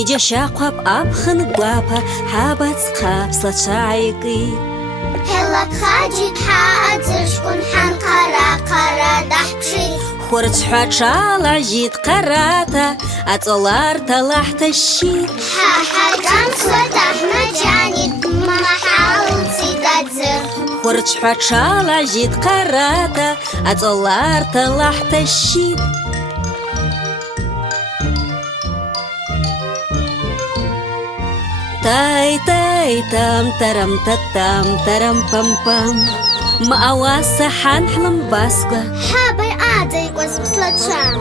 إجا شاقب أبخن قوابا حابت قابصة شايقي هلا خاجد حاجر شكون حنقرا قرا دحبشي خورت حاجالا جيت قراتا أطلار تلاحت الشيت حاجام سوتح مجاني ما حاول سيداتزر خورت حاجالا جيت قراتا أطلار تلاحت الشيت تاي تاي تام ترم تتام ترم بام بام ما أواسا حنحلم باسكا حابي عادي واسبسلتشا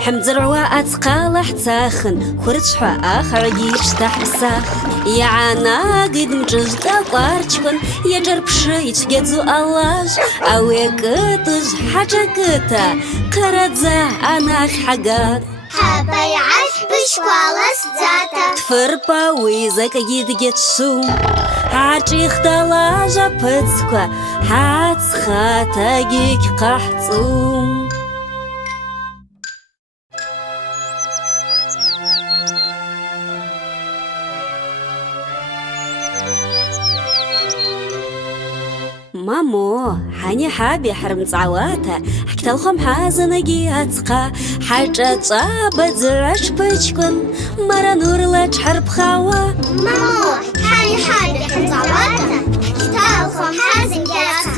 حمزرعوا أتقال احتاخن خرجحوا آخر جيش تحساخ يا عنا قد مجزد أقارجكن يا جرب شيت جدزو ألاج أو يكتج حاجة كتا قردزا أنا حاجات حابي عاش بشكوالس زاتا تفربا ويزك يدجت سوم حاجي اختلاجة بتسكوا حاتسخا جيك قحطوم مامو حاني حابي حرم تعواتا حكت لكم حازنا جياتقا حاجة صعبة زرعش بجكن مرة نور لا تحرب خوا مامو حاني حابي حرم تعواتا كتالكم حازن جياتقا